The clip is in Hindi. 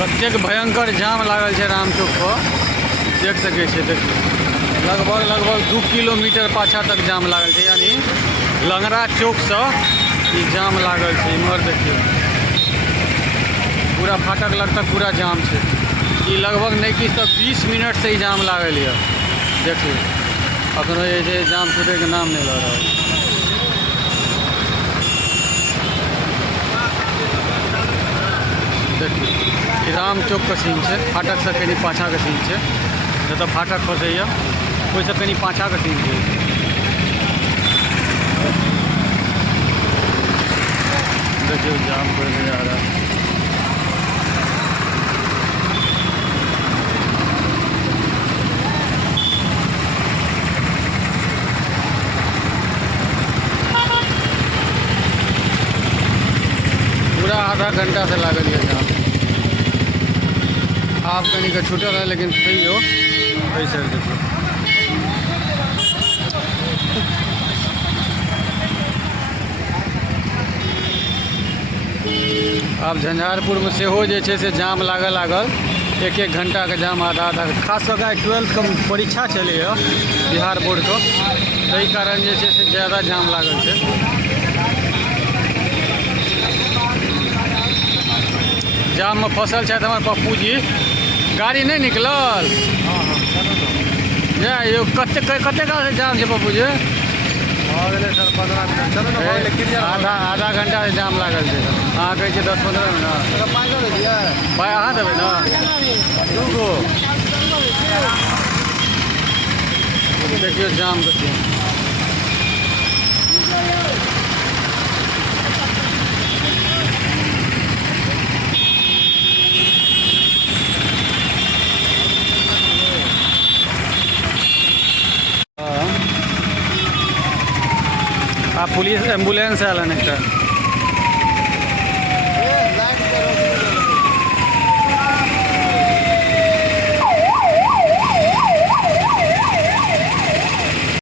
कतेक भयंकर जाम लागल है राम चौक पर देख सके छे। देखिए लगभग 2 किलोमीटर पाछा तक जाम लागल है, यानी लंगरा चौक से ई जाम लागल है। इमहर देखिए पूरा फाटक लग तक पूरा जाम है। ये लगभग नहीं कि 20 मिनट से ही जाम लागल है। देखिए अखनो ये जाम छूटे के नाम नहीं लग रहा है। देखिए राम चौक का सीन है, फाटक से कहीं पाछा का सीन है। जब फाटक फंसे कोई से कहीं पाछा का सीन है। देखिए जाम कर जा रहा है। पूरा आधा घंटा से लागल है जाम। आप कहीं का छूटल है लेकिन सही हो ऐसे। देखिए आप झंझारपुर में सेहो जे छे से जाम लागल 1-1 घंटा का जाम, आधा खास करके 12th का परीक्षा चले बिहार बोर्ड को, तही कारण जे छे से ज़्यादा जाम लागल है। जाम में फसल है हमारे पप्पू जी, गाड़ी नहीं निकलल। यो कते का से जाम है पप्पू जी? सर 15 मिनट आधा घंटा से जाम लागल है। अहाँ कहै छियै 10-15 मिनट भाई अहाँ देबै ना 2 गो। देखियो जाम के पुलिस एम्बुलेंस आयल है।